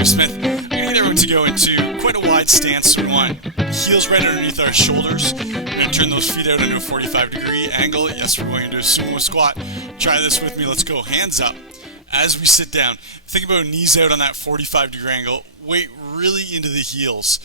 Dave Smith. I'm going to get everyone to go into quite a wide stance. So we want heels right underneath our shoulders. We're going to turn those feet out into a 45-degree angle. Yes, we're going into a sumo squat. Try this with me. Let's go. Hands up. As we sit down, think about knees out on that 45-degree angle. Weight really into the heels.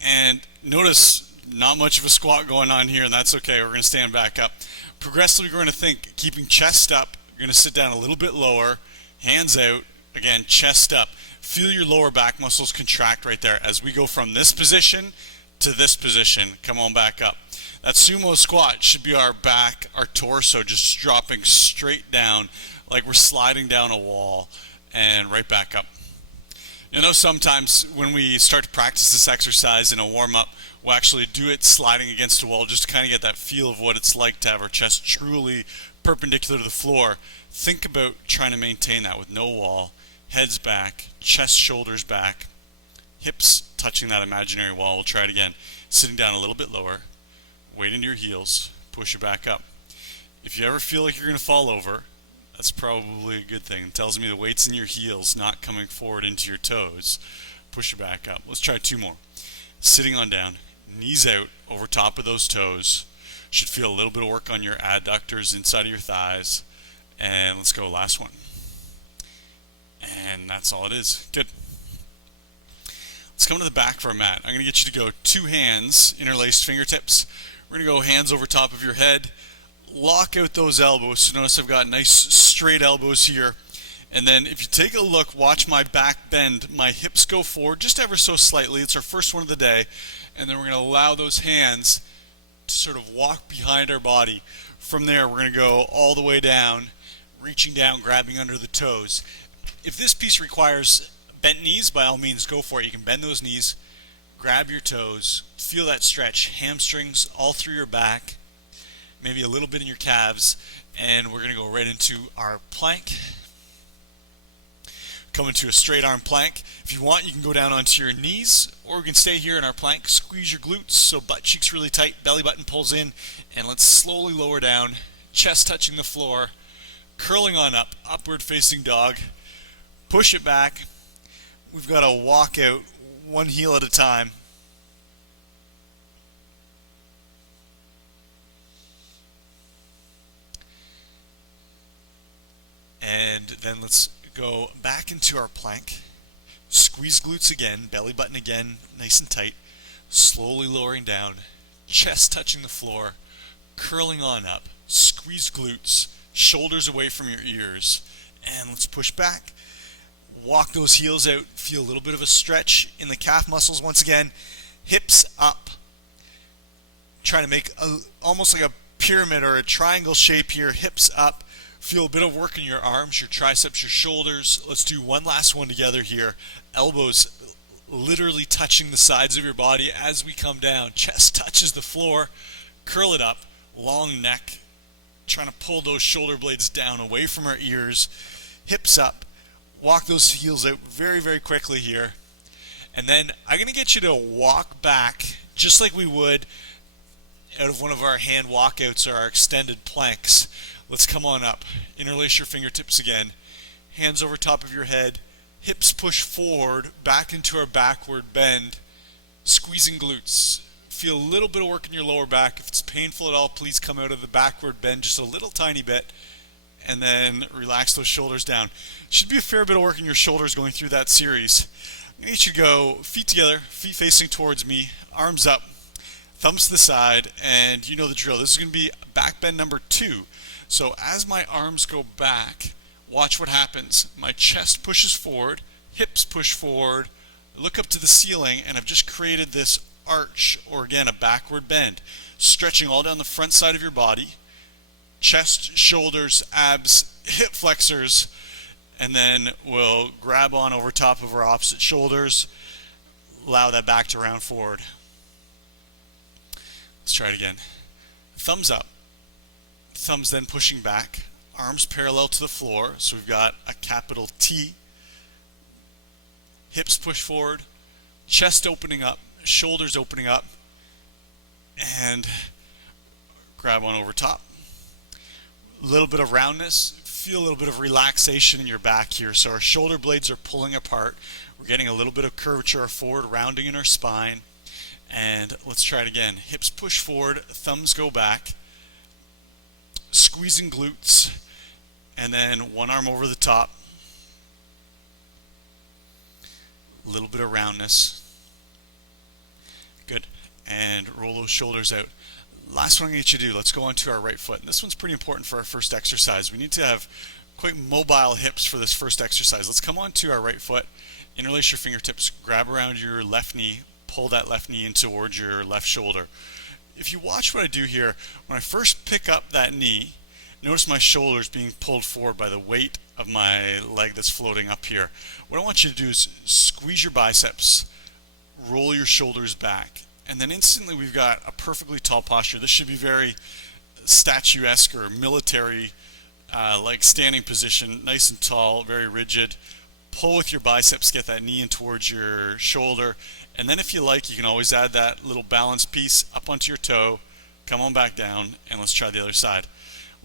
And notice not much of a squat going on here, and that's okay. We're going to stand back up. Progressively, we're going to think, keeping chest up. You're going to sit down a little bit lower. Hands out. Again, chest up. Feel your lower back muscles contract right there as we go from this position to this position. Come on back up. That sumo squat should be our back, our torso just dropping straight down like we're sliding down a wall and right back up. You know, sometimes when we start to practice this exercise in a warm-up, we'll actually do it sliding against a wall just to kind of get that feel of what it's like to have our chest truly perpendicular to the floor. Think about trying to maintain that with no wall. Heads back, chest, shoulders back, hips touching that imaginary wall. We'll try it again. Sitting down a little bit lower, weight into your heels, push it back up. If you ever feel like you're going to fall over, that's probably a good thing. It tells me the weight's in your heels, not coming forward into your toes. Push it back up. Let's try two more. Sitting on down, knees out over top of those toes. Should feel a little bit of work on your adductors inside of your thighs. And let's go, last one. And that's all it is. Good. Let's come to the back of our mat. I'm going to get you to go two hands, interlaced fingertips. We're going to go hands over top of your head. Lock out those elbows. So notice I've got nice straight elbows here. And then if you take a look, watch my back bend. My hips go forward just ever so slightly. It's our first one of the day. And then we're going to allow those hands to sort of walk behind our body. From there, we're going to go all the way down, reaching down, grabbing under the toes. If this piece requires bent knees, by all means, go for it. You can bend those knees, grab your toes, feel that stretch, hamstrings all through your back, maybe a little bit in your calves, and we're going to go right into our plank. Come into a straight arm plank. If you want, you can go down onto your knees, or we can stay here in our plank. Squeeze your glutes so butt cheeks really tight, belly button pulls in, and let's slowly lower down, chest touching the floor, curling on up, upward facing dog. Push it back. We've got to walk out one heel at a time. And then let's go back into our plank. Squeeze glutes again, belly button again, nice and tight. Slowly lowering down, chest touching the floor, curling on up. Squeeze glutes, shoulders away from your ears. And let's push back. Walk those heels out, feel a little bit of a stretch in the calf muscles once again. Hips up. Trying to make almost like a pyramid or a triangle shape here. Hips up. Feel a bit of work in your arms, your triceps, your shoulders. Let's do one last one together here. Elbows literally touching the sides of your body as we come down. Chest touches the floor. Curl it up. Long neck. Trying to pull those shoulder blades down away from our ears. Hips up. Walk those heels out very, very quickly here. And then I'm going to get you to walk back just like we would out of one of our hand walkouts or our extended planks. Let's come on up. Interlace your fingertips again. Hands over top of your head. Hips push forward, back into our backward bend. Squeezing glutes. Feel a little bit of work in your lower back. If it's painful at all, please come out of the backward bend just a little tiny bit. And then relax those shoulders down. Should be a fair bit of work in your shoulders going through that series. I'm going to get you to go feet together, feet facing towards me, arms up, thumbs to the side, and you know the drill. This is going to be back bend number 2. So as my arms go back, watch what happens. My chest pushes forward, hips push forward, I look up to the ceiling, and I've just created this arch, or again, a backward bend, stretching all down the front side of your body. Chest, shoulders, abs, hip flexors, and then we'll grab on over top of our opposite shoulders, allow that back to round forward. Let's try it again. Thumbs up, thumbs then pushing back, arms parallel to the floor, so we've got a capital T. Hips push forward, chest opening up, shoulders opening up, and grab on over top. A little bit of roundness. feel a little bit of relaxation in your back here. So our shoulder blades are pulling apart. We're getting a little bit of curvature forward, rounding in our spine. And let's try it again. Hips push forward, thumbs go back, squeezing glutes, and then one arm over the top. A little bit of roundness. Good. And roll those shoulders out. Last one I'm going to get you to do, let's go on to our right foot. And this one's pretty important for our first exercise. We need to have quite mobile hips for this first exercise. Let's come on to our right foot, interlace your fingertips, grab around your left knee, pull that left knee in towards your left shoulder. If you watch what I do here, when I first pick up that knee, notice my shoulders being pulled forward by the weight of my leg that's floating up here. What I want you to do is squeeze your biceps, roll your shoulders back, and then instantly we've got a perfectly tall posture. This should be very statuesque or military, like standing position, nice and tall, very rigid. Pull with your biceps, get that knee in towards your shoulder, and then if you like, you can always add that little balance piece up onto your toe, come on back down, and let's try the other side.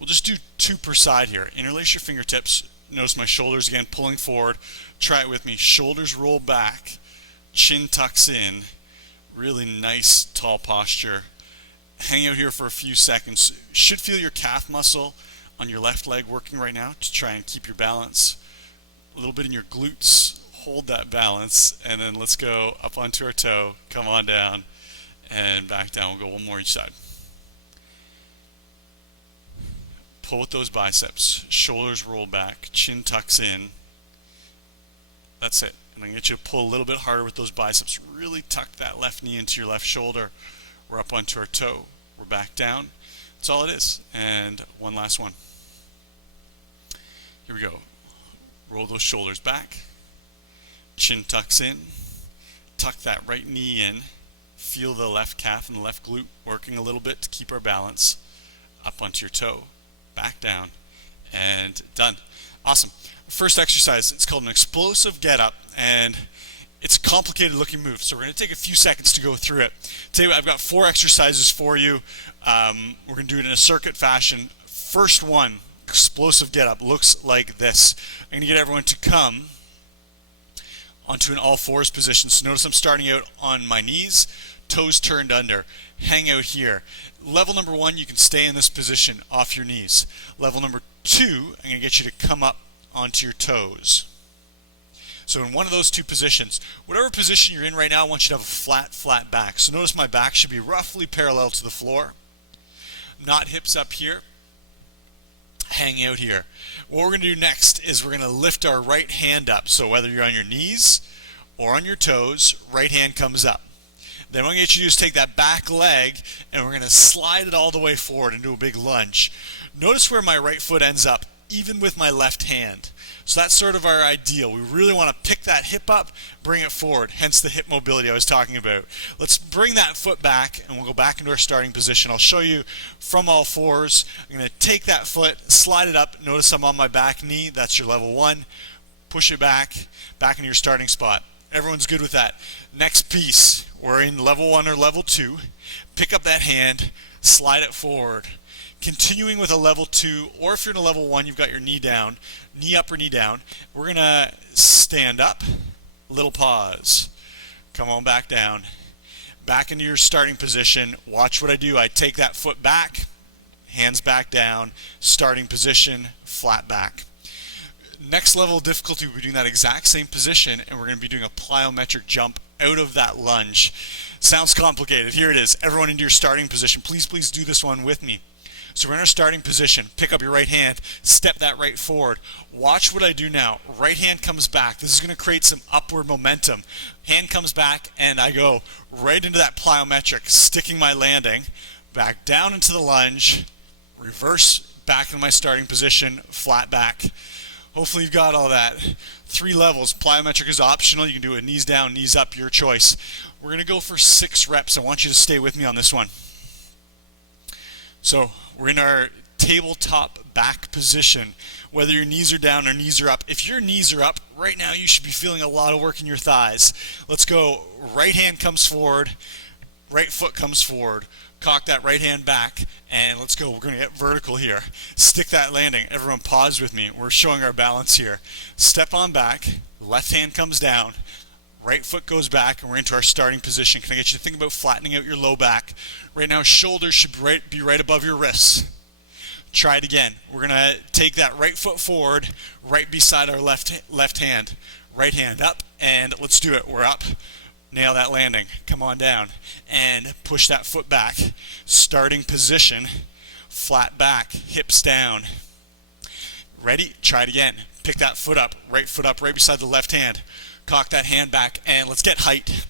We'll just do 2 per side here. Interlace your fingertips, notice my shoulders again pulling forward. Try it with me. Shoulders roll back, chin tucks in. Really nice tall posture. Hang out here for a few seconds. Should feel your calf muscle on your left leg working right now to try and keep your balance. A little bit in your glutes. Hold that balance, and then let's go up onto our toe, come on down, and back down. We'll go one more each side. Pull with those biceps. Shoulders roll back, chin tucks in. That's it. And I'm going to get you to pull a little bit harder with those biceps. Really tuck that left knee into your left shoulder. We're up onto our toe. We're back down. That's all it is. And one last one. Here we go. Roll those shoulders back. Chin tucks in. Tuck that right knee in. Feel the left calf and the left glute working a little bit to keep our balance. Up onto your toe. Back down. And done. Awesome. First exercise, it's called an explosive get up, and it's a complicated looking move, so we're going to take a few seconds to go through it. Tell you what, I've got 4 exercises for you. We're going to do it in a circuit fashion. First one, explosive get up, looks like this. I'm going to get everyone to come onto an all fours position. So notice I'm starting out on my knees, toes turned under. Hang out here. Level number 1, you can stay in this position off your knees. Level number 2, I'm going to get you to come up onto your toes. So in one of those 2 positions, whatever position you're in right now, I want you to have a flat back. So notice my back should be roughly parallel to the floor. Not hips up here. Hang out here. What we're going to do next is we're going to lift our right hand up. So whether you're on your knees or on your toes, right hand comes up. Then what I'm going to get you to do is take that back leg and we're going to slide it all the way forward and do a big lunge. Notice where my right foot ends up, even with my left hand. So that's sort of our ideal. We really want to pick that hip up, bring it forward, hence the hip mobility I was talking about. Let's bring that foot back and we'll go back into our starting position. I'll show you from all fours. I'm going to take that foot, slide it up. Notice I'm on my back knee. That's your level 1. Push it back into your starting spot. Everyone's good with that. Next piece, we're in level 1 or level 2. Pick up that hand, slide it forward. Continuing with a level 2, or if you're in a level 1, you've got your knee down, knee up or knee down. We're going to stand up, little pause. Come on back down. Back into your starting position. Watch what I do. I take that foot back, hands back down, starting position, flat back. Next level of difficulty, we'll be doing that exact same position, and we're going to be doing a plyometric jump out of that lunge. Sounds complicated. Here it is. Everyone into your starting position. Please do this one with me. So we're in our starting position. Pick up your right hand. Step that right forward. Watch what I do now. Right hand comes back. This is going to create some upward momentum. Hand comes back, and I go right into that plyometric, sticking my landing. Back down into the lunge. Reverse back into my starting position. Flat back. Hopefully you've got all that. 3 levels. Plyometric is optional. You can do it knees down, knees up, your choice. We're going to go for 6 reps. I want you to stay with me on this one. So we're in our tabletop back position. Whether your knees are down or knees are up. If your knees are up, right now you should be feeling a lot of work in your thighs. Let's go. Right hand comes forward. Right foot comes forward. Cock that right hand back, and let's go. We're going to get vertical here. Stick that landing. Everyone pause with me. We're showing our balance here. Step on back, left hand comes down, right foot goes back, and we're into our starting position. Can I get you to think about flattening out your low back? Right now, shoulders should be right above your wrists. Try it again. We're going to take that right foot forward, right beside our left hand. Right hand up, and let's do it. We're up. Nail that landing. Come on down and push that foot back. Starting position, flat back, hips down. Ready? Try it again. Pick that foot up, right beside the left hand. Cock that hand back, and let's get height.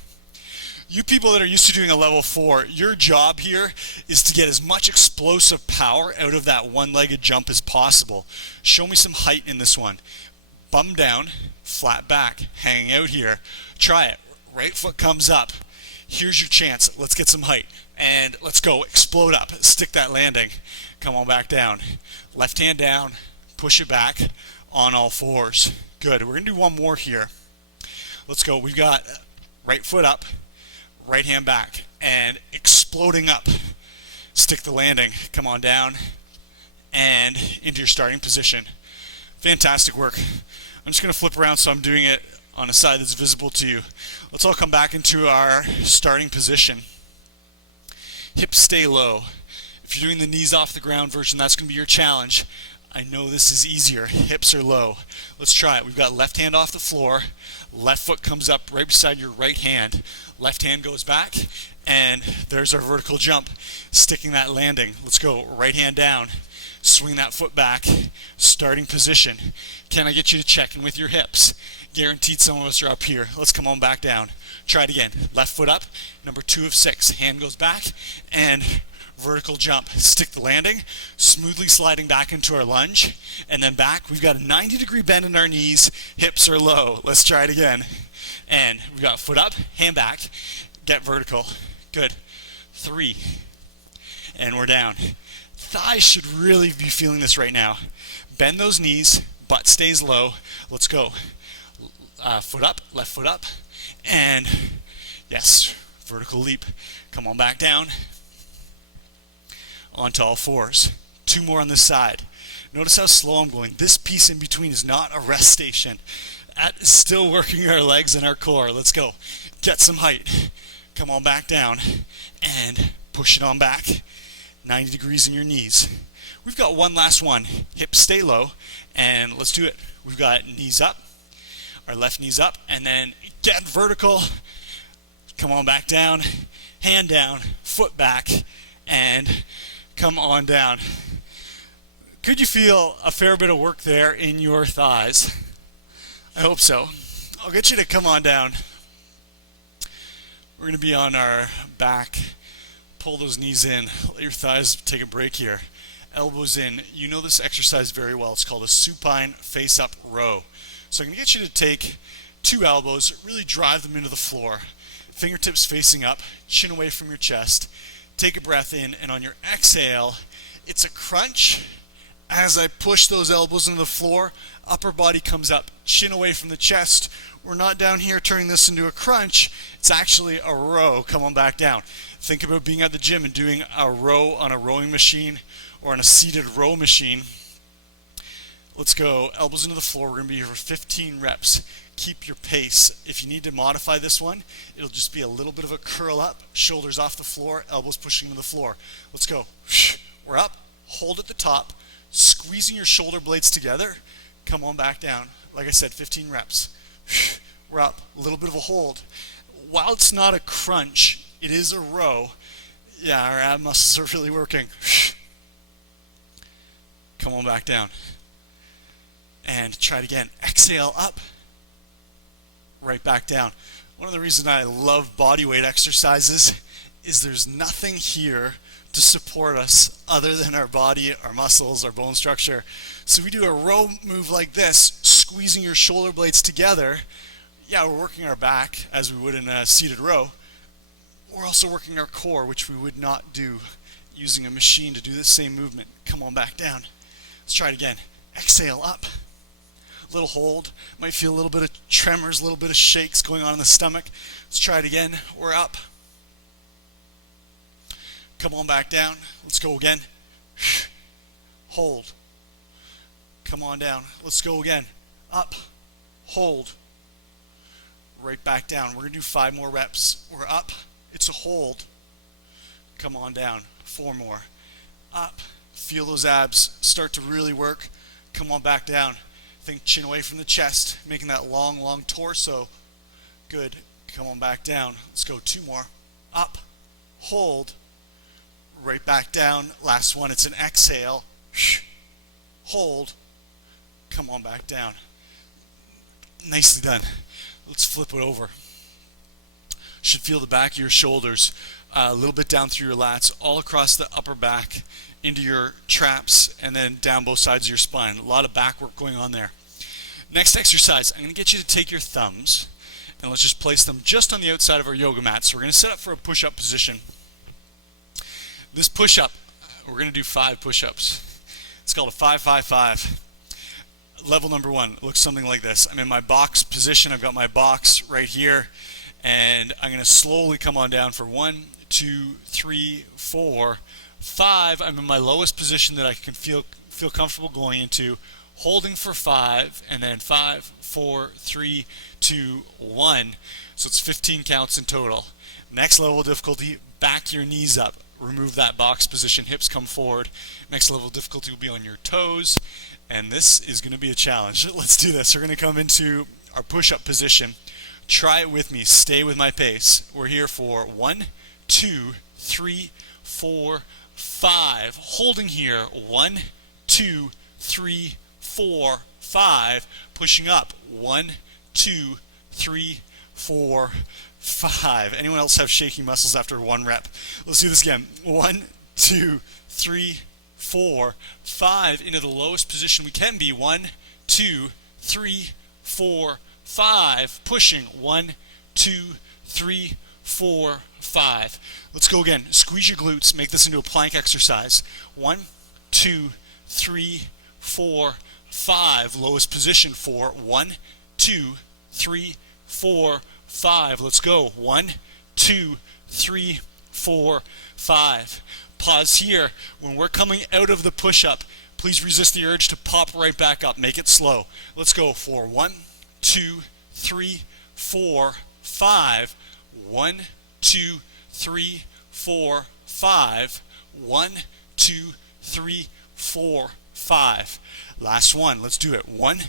You people that are used to doing a level 4, your job here is to get as much explosive power out of that one-legged jump as possible. Show me some height in this one. Bum down, flat back, hanging out here. Try it. Right foot comes up. Here's your chance. Let's get some height. And let's go. Explode up. Stick that landing. Come on back down. Left hand down. Push it back on all fours. Good. We're going to do one more here. Let's go. We've got right foot up, right hand back, and exploding up. Stick the landing. Come on down and into your starting position. Fantastic work. I'm just going to flip around so I'm doing it on a side that's visible to you. Let's all come back into our starting position. Hips stay low. If you're doing the knees off the ground version, that's going to be your challenge. I know this is easier. Hips are low. Let's try it. We've got left hand off the floor. Left foot comes up right beside your right hand. Left hand goes back, and there's our vertical jump. Sticking that landing. Let's go. Right hand down. Swing that foot back. Starting position. Can I get you to check in with your hips? Guaranteed some of us are up here. Let's come on back down. Try it again. Left foot up. Number 2 of 6. Hand goes back and vertical jump. Stick the landing. Smoothly sliding back into our lunge. And then back. We've got a 90-degree bend in our knees. Hips are low. Let's try it again. And we've got foot up, hand back. Get vertical. Good. 3. And we're down. Thighs should really be feeling this right now. Bend those knees. Butt stays low. Let's go. Foot up, left foot up, and yes, vertical leap. Come on back down, onto all fours. 2 more on this side. Notice how slow I'm going. This piece in between is not a rest station. That is still working our legs and our core. Let's go. Get some height. Come on back down, and push it on back. 90 degrees in your knees. We've got one last one. Hips stay low, and let's do it. We've got knees up. Our left knee's up, and then get vertical. Come on back down, hand down, foot back, and come on down. Could you feel a fair bit of work there in your thighs? I hope so. I'll get you to come on down. We're going to be on our back. Pull those knees in. Let your thighs take a break here. Elbows in. You know this exercise very well. It's called a supine face-up row. So I'm going to get you to take 2 elbows, really drive them into the floor. Fingertips facing up, chin away from your chest. Take a breath in, and on your exhale, it's a crunch. As I push those elbows into the floor, upper body comes up, chin away from the chest. We're not down here turning this into a crunch. It's actually a row. Come on back down. Think about being at the gym and doing a row on a rowing machine or on a seated row machine. Let's go. Elbows into the floor. We're going to be here for 15 reps. Keep your pace. If you need to modify this one, it'll just be a little bit of a curl up, shoulders off the floor, elbows pushing into the floor. Let's go. We're up. Hold at the top, squeezing your shoulder blades together. Come on back down. Like I said, 15 reps. We're up. A little bit of a hold. While it's not a crunch, it is a row. Yeah, our ab muscles are really working. Come on back down. And try it again. Exhale up. Right back down. One of the reasons I love bodyweight exercises is there's nothing here to support us other than our body, our muscles, our bone structure. So we do a row move like this, squeezing your shoulder blades together. Yeah, we're working our back as we would in a seated row. We're also working our core, which we would not do using a machine to do the same movement. Come on back down. Let's try it again. Exhale up. Little hold. Might feel a little bit of tremors, a little bit of shakes going on in the stomach. Let's try it again. We're up. Come on back down. Let's go again. Hold. Come on down. Let's go again. Up. Hold. Right back down. We're going to do 5 more reps. We're up. It's a hold. Come on down. 4 more. Up. Feel those abs start to really work. Come on back down. Think chin away from the chest, making that long, long torso. Good. Come on back down. Let's go 2 more. Up. Hold. Right back down. Last one. It's an exhale. Hold. Come on back down. Nicely done. Let's flip it over. Should feel the back of your shoulders a little bit down through your lats, all across the upper back, into your traps, and then down both sides of your spine. A lot of back work going on there. Next exercise, I'm going to get you to take your thumbs, and let's just place them just on the outside of our yoga mat. So we're going to set up for a push-up position. This push-up, we're going to do 5 push-ups. It's called a 5-5-5. Level number 1 looks something like this. I'm in my box position. I've got my box right here, and I'm going to slowly come on down for 1, 2, 3, 4, 5. I'm in my lowest position that I can feel comfortable going into, holding for 5, and then 5, 4, 3, 2, 1. So it's 15 counts in total. Next level of difficulty, back your knees up. Remove that box position, hips come forward. Next level of difficulty will be on your toes, and this is going to be a challenge. Let's do this. We're going to come into our push-up position. Try it with me. Stay with my pace. We're here for 1, 2, 3, 4, 5. Holding here. 1, 2, 3, 4, 5. Pushing up. 1, 2, 3, 4, 5. Anyone else have shaky muscles after 1 rep? Let's do this again. 1, 2, 3, 4, 5. Into the lowest position we can be. 1, 2, 3, 4, 5. Pushing. 1, 2, 3, 4, 5. Let's go again. Squeeze your glutes. Make this into a plank exercise. 1, 2, 3, 4, 5. Lowest position for 1, 2, 3, 4, 5. Let's go. 1, 2, 3, 4, 5. Pause here. When we're coming out of the push-up, please resist the urge to pop right back up. Make it slow. Let's go for 1, 2, 3, 4, 5. 1, 2, 3, 4, 5. 1, 2, 3, 4, 5. Last one. Let's do it. 1,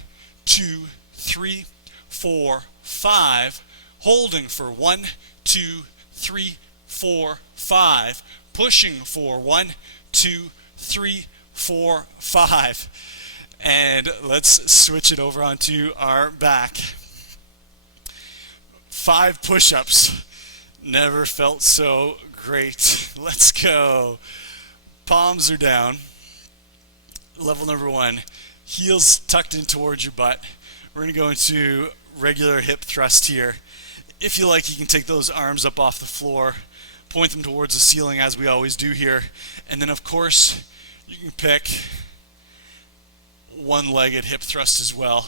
2, 3, 4, 5. Holding for 1, 2, 3, 4, 5. Pushing for 1, 2, 3, 4, 5. And let's switch it over onto our back. 5 push-ups. Never felt so great. Let's go. Palms are down. Level number 1. Heels tucked in towards your butt. We're going to go into regular hip thrust here. If you like, you can take those arms up off the floor, point them towards the ceiling as we always do here, and then of course you can pick one-legged hip thrust as well.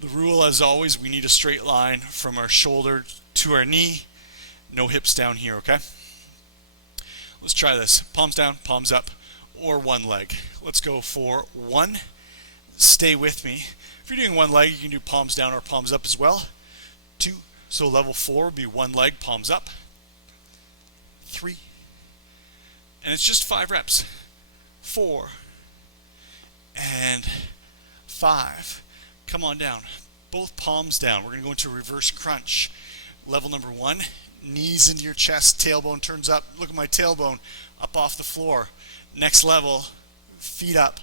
The rule, as always, we need a straight line from our shoulder to our knee. No hips down here, okay? Let's try this. Palms down, palms up, or one leg. Let's go for 1. Stay with me. If you're doing one leg, you can do palms down or palms up as well. 2. So level 4 would be one leg, palms up. 3. And it's just 5 reps. 4. And 5. Come on down. Both palms down. We're going to go into reverse crunch. Level number 1. Knees into your chest, tailbone turns up. Look at my tailbone up off the floor. Next level, feet up.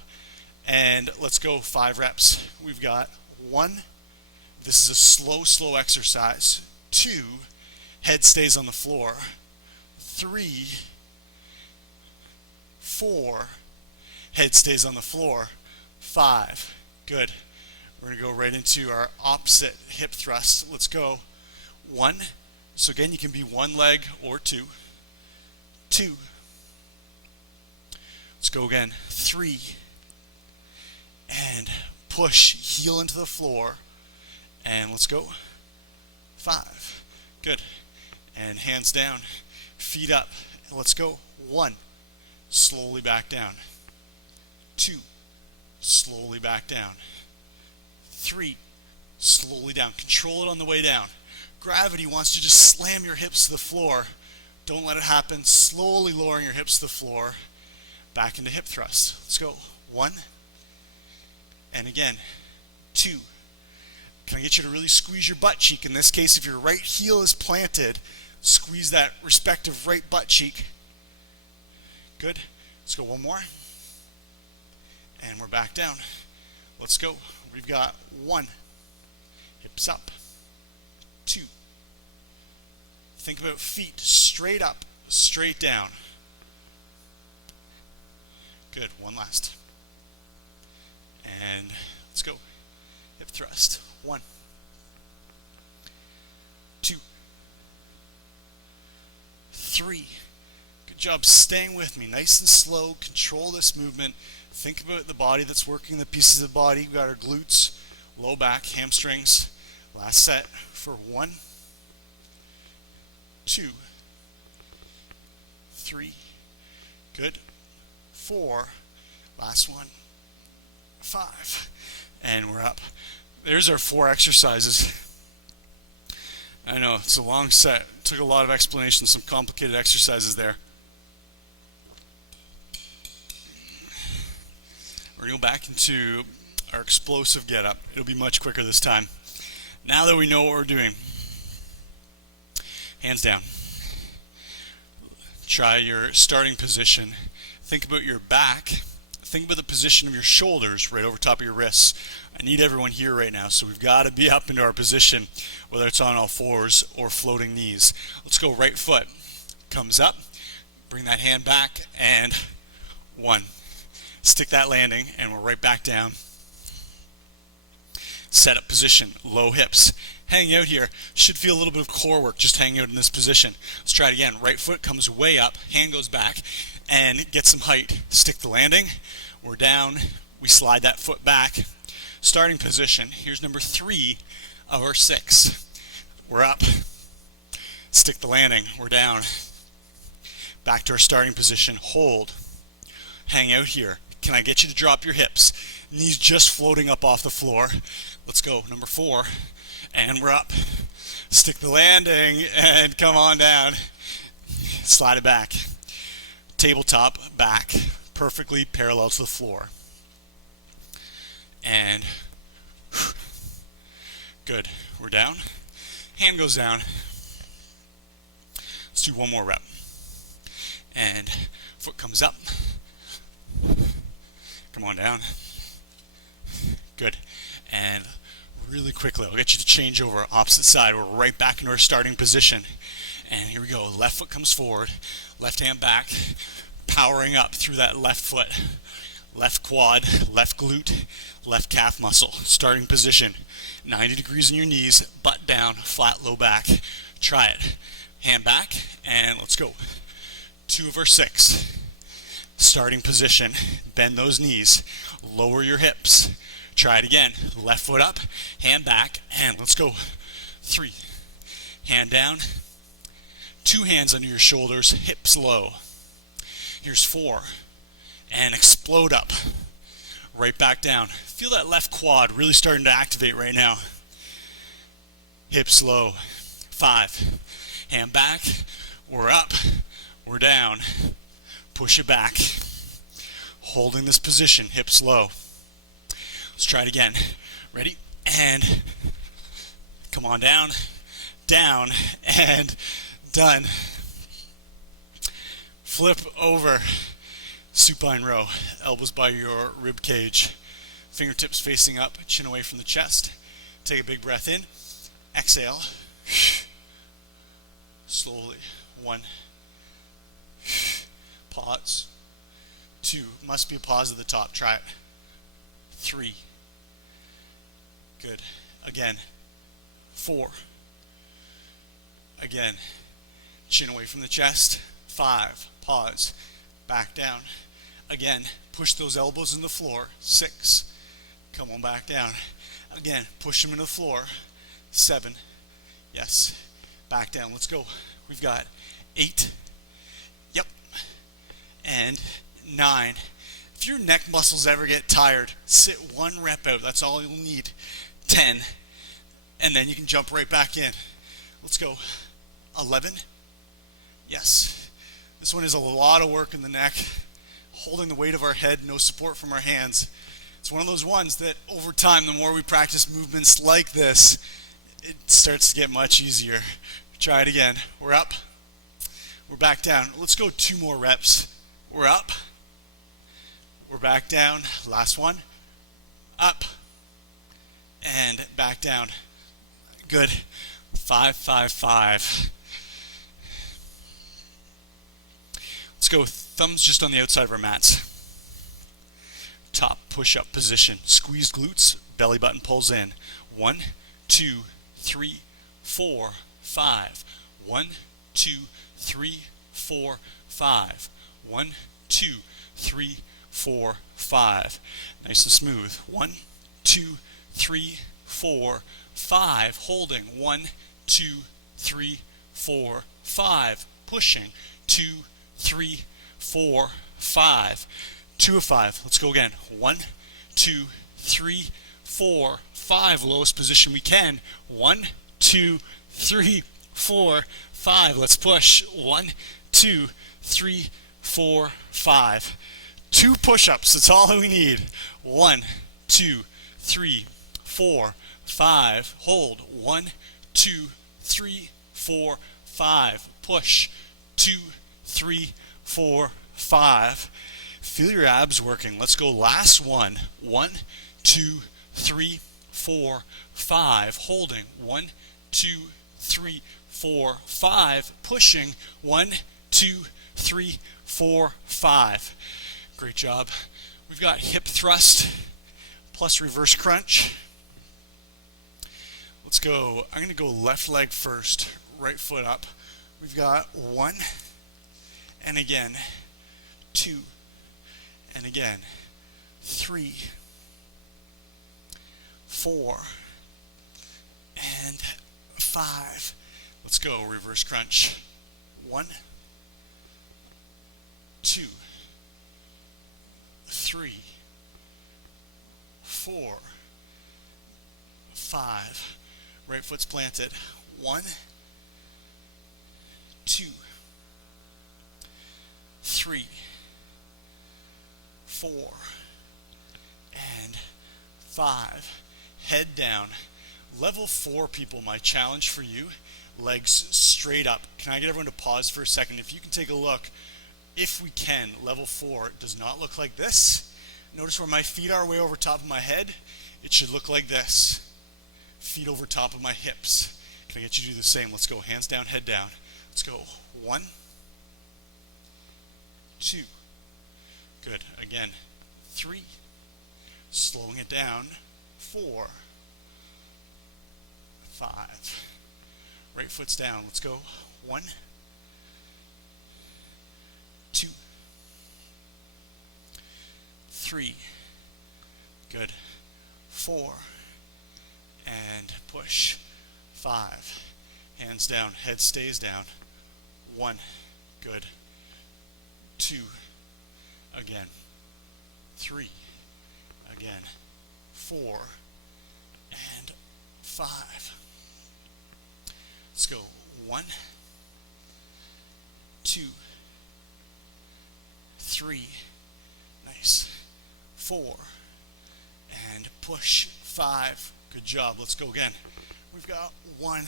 And let's go 5 reps. We've got 1. This is a slow exercise. 2. Head stays on the floor. 3. 4. Head stays on the floor. 5. Good. We're going to go right into our opposite hip thrust. Let's go. 1. So again, you can be one leg or 2. 2. Let's go again. 3. And push, heel into the floor. And let's go. 5. Good. And hands down, feet up. And let's go. 1, slowly back down. 2, slowly back down. 3, slowly down. Control it on the way down. Gravity wants to just slam your hips to the floor. Don't let it happen. Slowly lowering your hips to the floor. Back into hip thrust. Let's go. 1. And again. 2. Can I get you to really squeeze your butt cheek? In this case, if your right heel is planted, squeeze that respective right butt cheek. Good. Let's go one more. And we're back down. Let's go. We've got 1. Hips up. 2. Think about feet straight up, straight down. Good. One last. And let's go. Hip thrust. 1. 2. 3. Good job staying with me. Nice and slow. Control this movement. Think about the body that's working, the pieces of the body. We've got our glutes, low back, hamstrings. Last set for 1, 2, 3. Good. 4. Last one. 5. And we're up. There's our 4 exercises. I know, it's a long set. Took a lot of explanation, some complicated exercises there. We're going to go back into our explosive get up. It'll be much quicker this time. Now that we know what we're doing, hands down. Try your starting position. Think about your back. Think about the position of your shoulders right over top of your wrists. I need everyone here right now, so we've got to be up into our position, whether it's on all fours or floating knees. Let's go. Right foot comes up. Bring that hand back, and 1. Stick that landing, and we're right back down. Set up position, low hips. Hang out here. Should feel a little bit of core work just hanging out in this position. Let's try it again. Right foot comes way up, hand goes back, and get some height. Stick the landing. We're down. We slide that foot back. Starting position. Here's number 3 of our 6. We're up. Stick the landing. We're down. Back to our starting position. Hold. Hang out here. Can I get you to drop your hips? Knees just floating up off the floor. Let's go. Number 4. And we're up. Stick the landing and come on down. Slide it back. Tabletop back. Perfectly parallel to the floor. And good. We're down. Hand goes down. Let's do one more rep. And foot comes up. Come on down. Good. And really quickly, I'll get you to change over opposite side. We're right back into our starting position. And here we go. Left foot comes forward. Left hand back. Powering up through that left foot. Left quad, left glute, left calf muscle. Starting position. 90 degrees in your knees, butt down, flat low back. Try it. Hand back, and let's go. 2 of our 6. Starting position. Bend those knees. Lower your hips. Try it again. Left foot up, hand back, and let's go. 3. Hand down. 2 hands under your shoulders, hips low. Here's 4. And explode up. Right back down. Feel that left quad really starting to activate right now. Hips low. 5. Hand back. We're up. We're down. Push it back. Holding this position. Hips low. Let's try it again. Ready? And come on down. Down. And done. Flip over. Supine row. Elbows by your rib cage. Fingertips facing up. Chin away from the chest. Take a big breath in. Exhale. Slowly. 1. Pause. 2. Must be a pause at the top. Try it. 3. Good. Again. 4. Again. Chin away from the chest. 5. Pause. Back down. Again. Push those elbows in the floor. 6. Come on back down. Again. Push them into the floor. 7. Yes. Back down. Let's go. We've got 8. Yep. and 9. If your neck muscles ever get tired, sit 1 rep out. That's all you'll need. 10. And then you can jump right back in. Let's go. 11. Yes. This one is a lot of work in the neck. Holding the weight of our head, no support from our hands. It's one of those ones that over time, the more we practice movements like this, it starts to get much easier. Try it again. We're up. We're back down. Let's go 2 more reps. We're up. We're back down. Last one. Up. And back down. Good. 5, 5, 5. Let's go thumbs just on the outside of our mats. Top push-up position. Squeeze glutes. Belly button pulls in. 1, 2, 3, 4, 5. 1, 2, 3, 4, 5. 1, 2, 3, 4, 5. Nice and smooth. 1, 2, 3, 4, 5. Holding. 1, 2, 3, 4, 5. Pushing. 2, 3, 4, 5. 2 of 5. Let's go again. 1, 2, 3, 4, 5. Lowest position we can. 1, 2, 3, 4, 5. Let's push. 1, 2, 3, 4, 5. 2 push-ups. That's all we need. 1, 2, 3, 4, 5. Hold. 1, 2, 3, 4, 5. Push. 2, 3, 4, 5. Feel your abs working. Let's go last one. 1, 2, 3, 4, 5. Holding. 1, 2, 3, 4, 5. Pushing. 1, 2, 3, 4, 5. Great job. We've got hip thrust plus reverse crunch. Let's go. I'm going to go left leg first, right foot up. We've got 1, and again, 2, and again, 3, 4, and 5. Let's go. Reverse crunch. 1, 2, 3, 4, 5. Right foot's planted. 1, 2, 3, 4, and 5. Head down. Level 4, people, my challenge for you, legs straight up. Can I get everyone to pause for a second? If you can take a look, if we can, level 4 does not look like this. Notice where my feet are way over top of my head. It should look like this. Feet over top of my hips. Can I get you to do the same? Let's go. Hands down, head down. Let's go. 1, 2. Good. Again. 3. Slowing it down. 4, 5. Right foot's down. Let's go. 1, 2, 3. Good. 4. And push. 5. Hands down. Head stays down. 1. Good. 2. Again. 3. Again. 4. And 5. Let's go. 1, 2, 3. Nice. 4. And push. 5. Good job. Let's go again. We've got 1,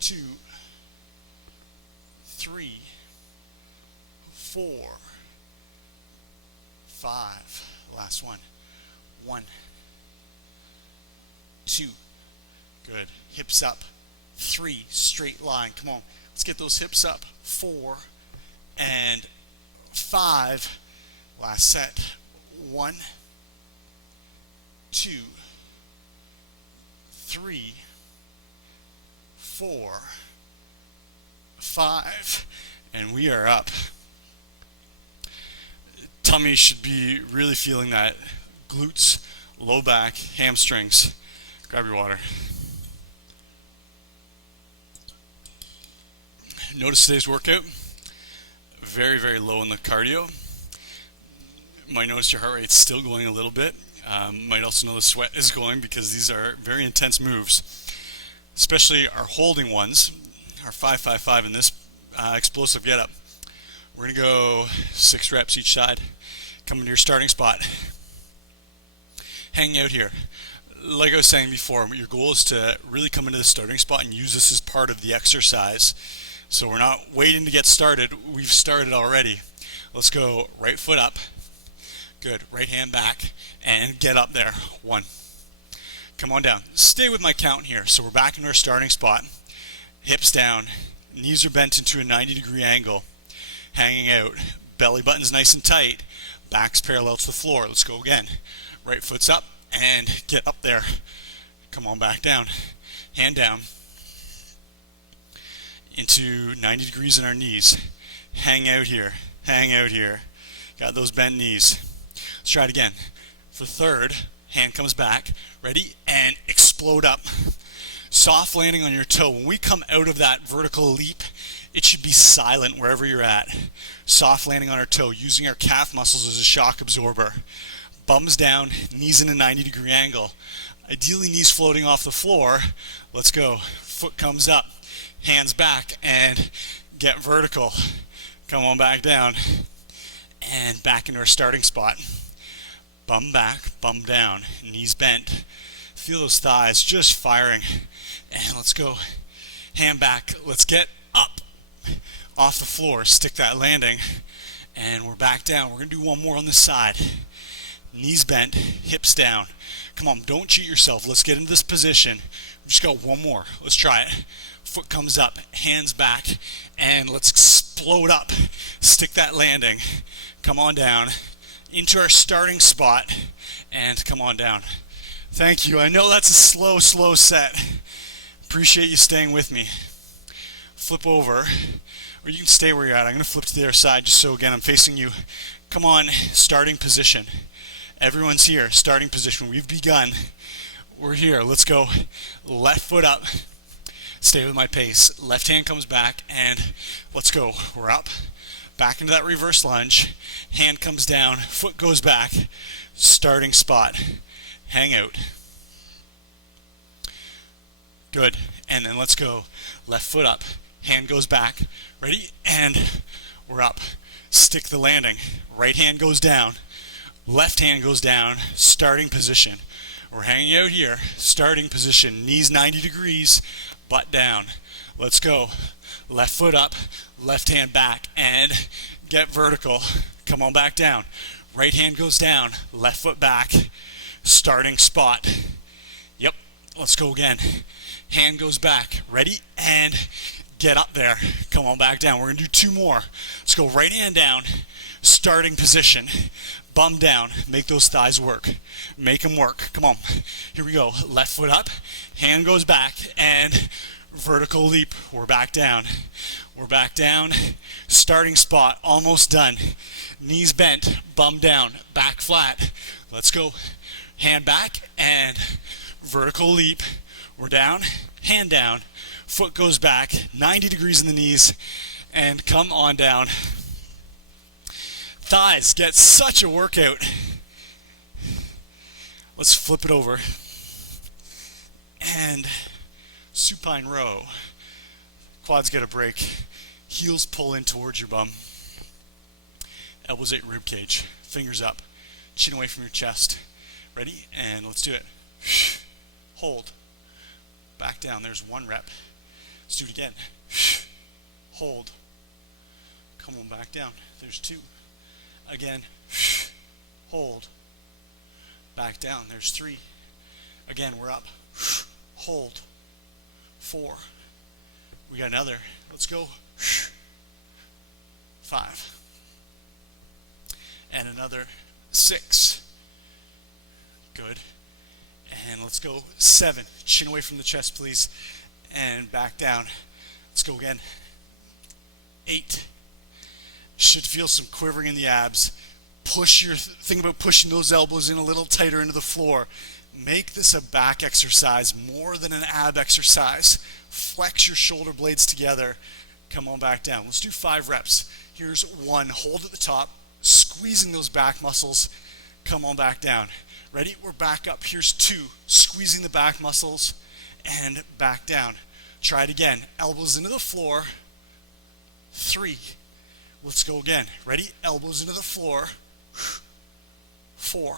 2, 3, 4, 5. Last one. 1, 2. Good. Hips up. 3. Straight line. Come on. Let's get those hips up. 4 and 5. Last set. 1, 2, 3, 4, 5. And we are up. Tummy should be really feeling that. Glutes, low back, hamstrings. Grab your water. Notice today's workout. very, very low in the cardio. You might notice your heart rate's still going a little bit. Might also know the sweat is going because these are very intense moves, especially our holding ones, our 5-5-5 in this explosive get up. We're going to go 6 reps each side. Come into your starting spot. Hang out here. Like I was saying before, your goal is to really come into the starting spot and use this as part of the exercise. So we're not waiting to get started. We've started already. Let's go right foot up. Good. Right hand back and get up there. 1. Come on down. Stay with my count here. So we're back in our starting spot. Hips down. Knees are bent into a 90-degree angle. Hanging out. Belly button's nice and tight. Back's parallel to the floor. Let's go again. Right foot's up and get up there. Come on back down. Hand down. Into 90 degrees in our knees. Hang out here. Hang out here. Got those bent knees. Let's try it again. For third, hand comes back. Ready? And explode up. Soft landing on your toe. When we come out of that vertical leap, it should be silent wherever you're at. Soft landing on our toe, using our calf muscles as a shock absorber. Bums down, knees in a 90-degree angle. Ideally, knees floating off the floor. Let's go. Foot comes up. Hands back and get vertical. Come on back down and back into our starting spot. Bum back, bum down, knees bent. Feel those thighs just firing. And let's go. Hand back. Let's get up off the floor. Stick that landing. And we're back down. We're going to do one more on this side. Knees bent, hips down. Come on, don't cheat yourself. Let's get into this position. We just got one more. Let's try it. Foot comes up, hands back, and let's explode up. Stick that landing. Come on down into our starting spot, and come on down. Thank you. I know that's a slow set. Appreciate you staying with me. Flip over, or you can stay where you're at. I'm going to flip to the other side just so, again, I'm facing you. Come on, starting position. Everyone's here, starting position. We've begun. We're here. Let's go. Left foot up. Stay with my pace. Left hand comes back, and let's go. We're up. Back into that reverse lunge. Hand comes down. Foot goes back. Starting spot. Hang out. Good. And then let's go. Left foot up. Hand goes back. Ready? And we're up. Stick the landing. Right hand goes down. Left hand goes down. Starting position. We're hanging out here. Starting position. Knees 90 degrees. Butt down. Let's go. Left foot up. Left hand back. And get vertical. Come on back down. Right hand goes down. Left foot back. Starting spot. Yep. Let's go again. Hand goes back. Ready? And get up there. Come on back down. We're going to do 2 more. Let's go right hand down. Starting position. Bum down. Make those thighs work. Make them work. Come on. Here we go. Left foot up. Hand goes back. And vertical leap. We're back down. We're back down. Starting spot. Almost done. Knees bent. Bum down. Back flat. Let's go. Hand back. And vertical leap. We're down. Hand down. Foot goes back. 90 degrees in the knees. And come on down. Thighs get such a workout. Let's flip it over. And supine row. Quads get a break. Heels pull in towards your bum. Elbows at your rib cage. Fingers up. Chin away from your chest. Ready? And let's do it. Hold. Back down. There's 1 rep. Let's do it again. Hold. Come on back down. There's 2. Again. Hold. Back down. There's 3. Again, we're up. Hold. 4. We got another. Let's go. 5. And another 6. Good. And let's go 7. Chin away from the chest, please. And back down. Let's go again. 8. Should feel some quivering in the abs. Think about pushing those elbows in a little tighter into the floor. Make this a back exercise more than an ab exercise. Flex your shoulder blades together. Come on back down. Let's do 5 reps. Here's 1, hold at the top, squeezing those back muscles, come on back down. Ready? We're back up. Here's 2, squeezing the back muscles and back down. Try it again. Elbows into the floor. 3. Let's go again. Ready? Elbows into the floor. 4.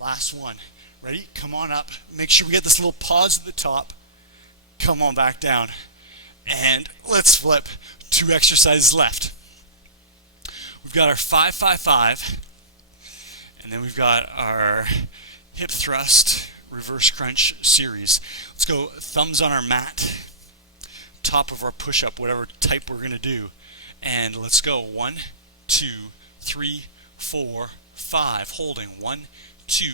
Last one. Ready? Come on up. Make sure we get this little pause at the top. Come on back down. And let's flip. 2 exercises left. We've got our 5-5-5. And then we've got our hip thrust reverse crunch series. Let's go thumbs on our mat. Top of our push-up, whatever type we're going to do. And let's go. 1, 2, 3, 4, 5. Holding. 1, 2,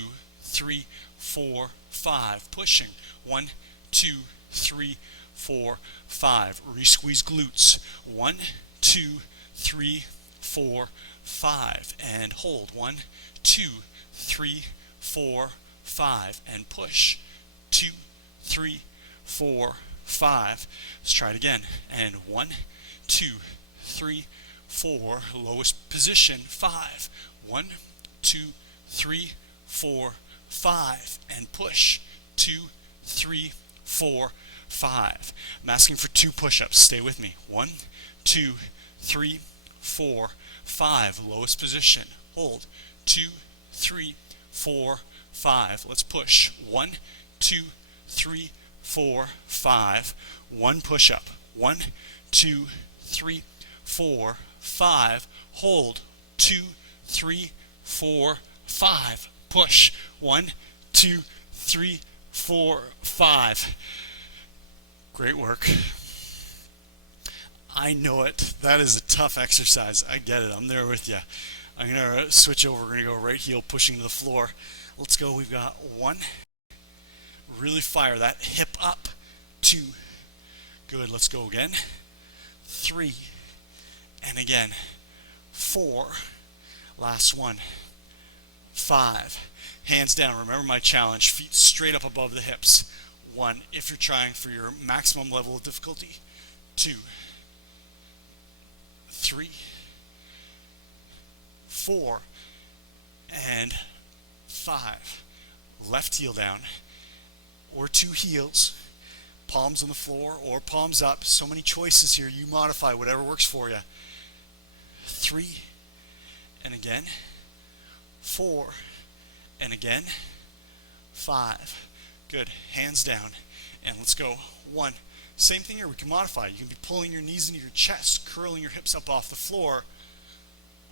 3, 4, 5. Pushing. 1, 2, 3, 4, 5. Re-squeeze glutes. 1, 2, 3, 4, 5. And hold. 1, 2, 3, 4, 5. And push. 2, 3, 4, 5. Let's try it again. And 1, 2, 3, 4. Lowest position. 5. 1, 2, 3, 4, 5. And push. 2, 3, 4, 5. I'm asking for 2 push-ups. Stay with me. 1, 2, 3, 4, 5. Lowest position. Hold. 2, 3, 4, 5. Let's push. 1, 2, 3, 4, 5. 1 push-up. 1, 2, 3, 4, 5. Hold. 2, 3, 4, 5. Push. 1, 2, 3, 4, 5. Great work. I know it. That is a tough exercise. I get it. I'm there with you. I'm going to switch over. We're going to go right heel pushing to the floor. Let's go. We've got 1. Really fire that hip up. 2. Good. Let's go again. 3. And again. 4. Last one. 5. Hands down. Remember my challenge. Feet straight up above the hips. 1. If you're trying for your maximum level of difficulty. 2. 3. 4. And 5. Left heel down. Or 2 heels. Palms on the floor or palms up. So many choices here. You modify whatever works for you. 3. And again. 4. And again. 5. Good. Hands down. And let's go. 1. Same thing here. We can modify. You can be pulling your knees into your chest, curling your hips up off the floor,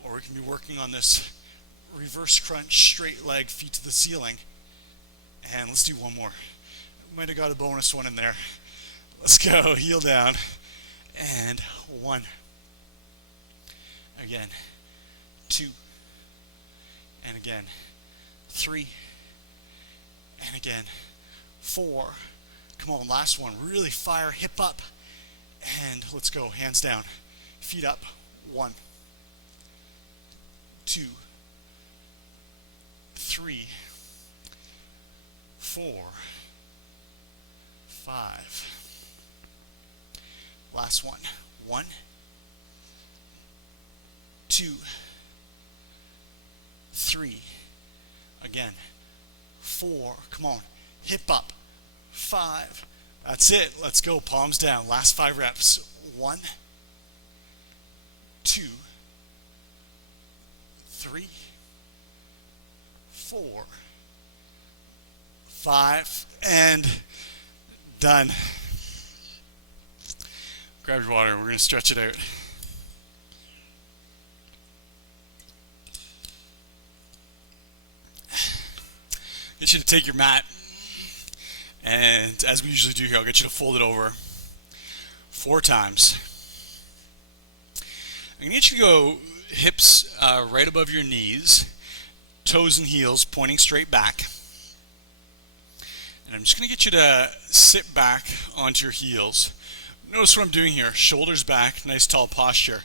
or we can be working on this reverse crunch, straight leg, feet to the ceiling. And let's do one more. Might have got a bonus one in there. Let's go. Heel down. And 1. Again. 2. And again. 3. And again. 4. Come on, last one. Really fire, hip up. And let's go. Hands down. Feet up. 1. 2. 3. 4. 5. Last one. 1. 2. 3. Again. 4. Come on. Hip up. 5. That's it. Let's go. Palms down. Last 5 reps. 1. 2. 3. 4. 5. And done. Grab your water. We're going to stretch it out. Get you to take your mat, and as we usually do here, I'll get you to fold it over 4 times. I'm going to get you to go hips right above your knees, toes and heels pointing straight back. And I'm just going to get you to sit back onto your heels. Notice what I'm doing here. Shoulders back, nice tall posture.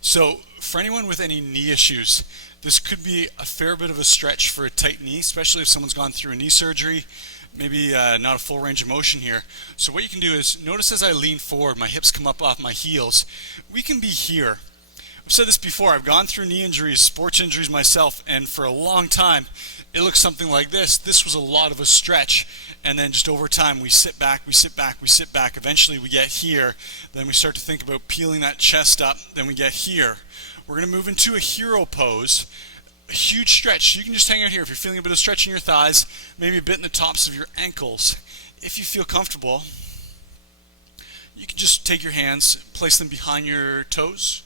So for anyone with any knee issues, this could be a fair bit of a stretch for a tight knee, especially if someone's gone through a knee surgery, maybe not a full range of motion here. So what you can do is, notice as I lean forward, my hips come up off my heels. We can be here, I've said this before, I've gone through knee injuries, sports injuries myself, and for a long time it looks something like this. This was a lot of a stretch, and then just over time we sit back, we sit back, we sit back. Eventually we get here, then we start to think about peeling that chest up, then we get here. We're going to move into a hero pose. A huge stretch. You can just hang out here if you're feeling a bit of stretch in your thighs, maybe a bit in the tops of your ankles. If you feel comfortable, you can just take your hands, place them behind your toes,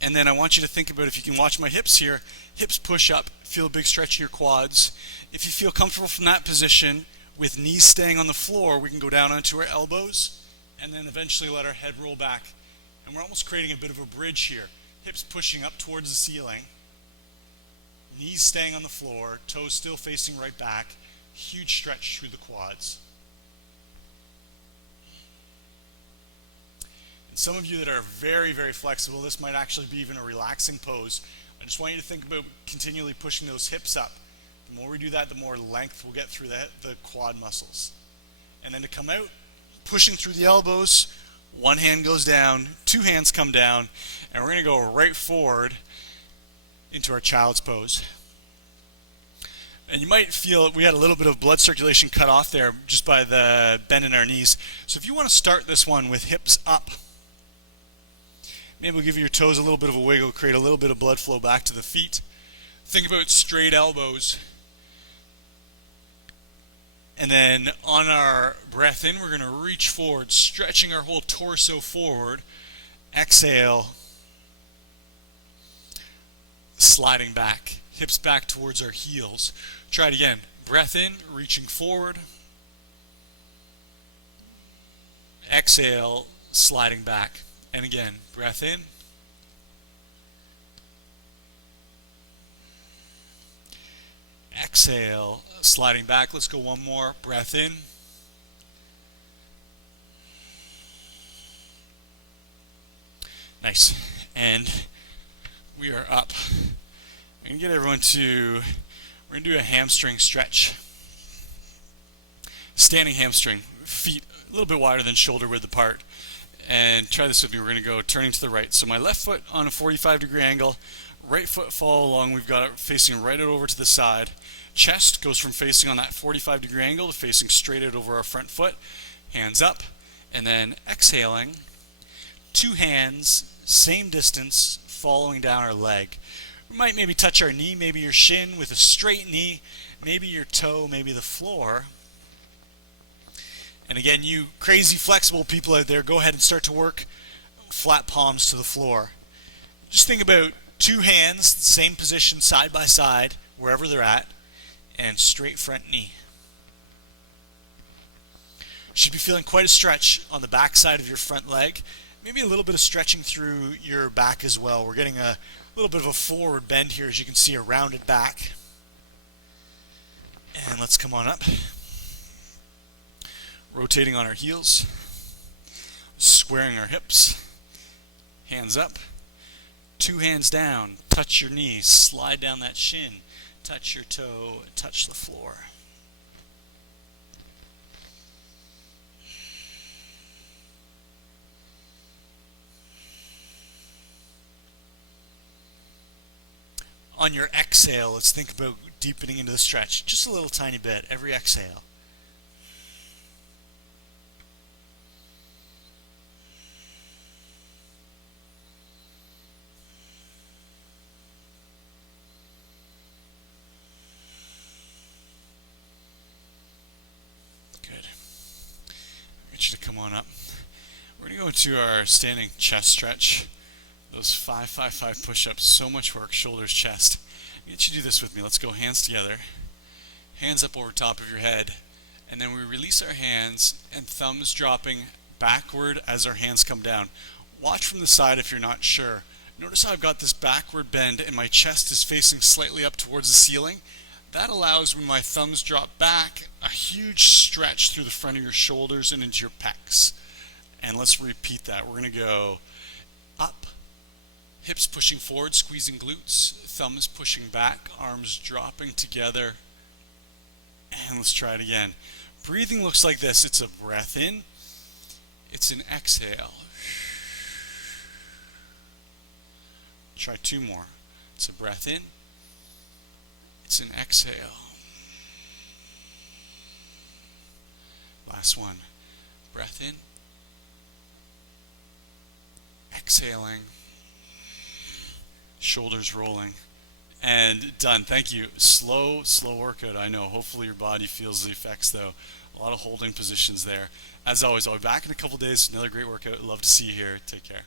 and then I want you to think about, if you can watch my hips here, hips push up, feel a big stretch in your quads. If you feel comfortable from that position, with knees staying on the floor, we can go down onto our elbows, and then eventually let our head roll back. And we're almost creating a bit of a bridge here. Hips pushing up towards the ceiling, knees staying on the floor, toes still facing right back, huge stretch through the quads. And some of you that are very, very flexible, this might actually be even a relaxing pose. I just want you to think about continually pushing those hips up. The more we do that, the more length we'll get through the quad muscles. And then to come out, pushing through the elbows, one hand goes down, two hands come down, and we're going to go right forward into our child's pose. And you might feel we had a little bit of blood circulation cut off there just by the bend in our knees. So if you want to start this one with hips up, maybe we'll give your toes a little bit of a wiggle, create a little bit of blood flow back to the feet. Think about straight elbows. And then on our breath in, we're going to reach forward, stretching our whole torso forward. Exhale, sliding back, hips back towards our heels. Try it again. Breath in, reaching forward. Exhale, sliding back. And again, breath in. Exhale, sliding back. Let's go one more. Breath in. Nice. And we are up. I'm going to get everyone to, we're going to do a hamstring stretch. Standing hamstring. Feet a little bit wider than shoulder width apart. And try this with me. We're going to go turning to the right. So my left foot on a 45-degree angle. Right foot follow along. We've got it facing right out over to the side. Chest goes from facing on that 45-degree angle to facing straight out over our front foot. Hands up. And then exhaling. Two hands, same distance, following down our leg. We might maybe touch our knee, maybe your shin with a straight knee, maybe your toe, maybe the floor. And again, you crazy flexible people out there, go ahead and start to work flat palms to the floor. Just think about two hands, same position, side by side, wherever they're at, and straight front knee. You should be feeling quite a stretch on the back side of your front leg. Maybe a little bit of stretching through your back as well. We're getting a little bit of a forward bend here, as you can see, a rounded back. And let's come on up. Rotating on our heels. Squaring our hips. Hands up. Two hands down. Touch your knees. Slide down that shin. Touch your toe. Touch the floor. On your exhale, let's think about deepening into the stretch. Just a little tiny bit, every exhale. Good. I want you to come on up. We're going to go into our standing chest stretch. Those 5-5-5 push-ups, so much work, shoulders, chest. I get you to do this with me. Let's go hands together. Hands up over top of your head. And then we release our hands and thumbs dropping backward as our hands come down. Watch from the side if you're not sure. Notice how I've got this backward bend and my chest is facing slightly up towards the ceiling. That allows, when my thumbs drop back, a huge stretch through the front of your shoulders and into your pecs. And let's repeat that. We're going to go up. Hips pushing forward, squeezing glutes, thumbs pushing back, arms dropping together. And let's try it again. Breathing looks like this. It's a breath in. It's an exhale. Try 2 more. It's a breath in. It's an exhale. Last one. Breath in. Exhaling. Shoulders rolling. And done. Thank you. Slow workout, I know. Hopefully your body feels the effects though. A lot of holding positions there. As always, I'll be back in a couple days. Another great workout. Love to see you here. Take care.